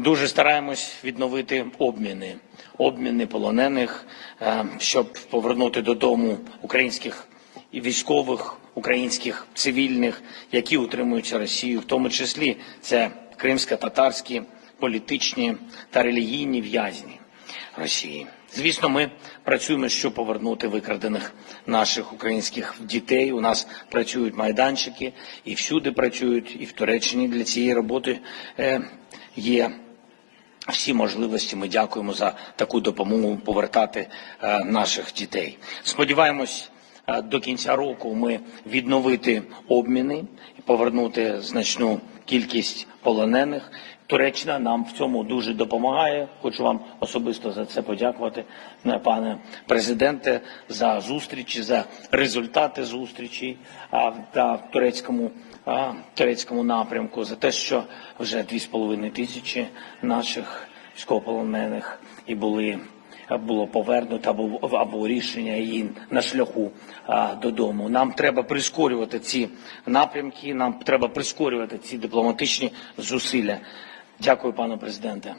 Дуже стараємось відновити обміни, обміни полонених, е, щоб повернути додому українських військових, українських цивільних, які утримуються Росією, в тому числі це кримсько-татарські політичні та релігійні в'язні Росії. Звісно, ми працюємо, щоб повернути викрадених наших українських дітей. У нас працюють майданчики і всюди працюють, і в Туреччині для цієї роботи е, є всі можливості. Ми дякуємо за таку допомогу повертати е, наших дітей. Сподіваємось, до кінця року ми відновити обміни і повернути значну кількість полонених. Туреччина нам в цьому дуже допомагає. Хочу вам особисто за це подякувати, е, пане президенте, за зустрічі, за результати зустрічі та в турецькому турецькому напрямку, за те, що вже 2,5 тисячі наших військовополонених і були було повернуто або, або рішення її на шляху а, додому. Нам треба прискорювати ці напрямки. Нам треба прискорювати ці дипломатичні зусилля. Дякую, пане президенте.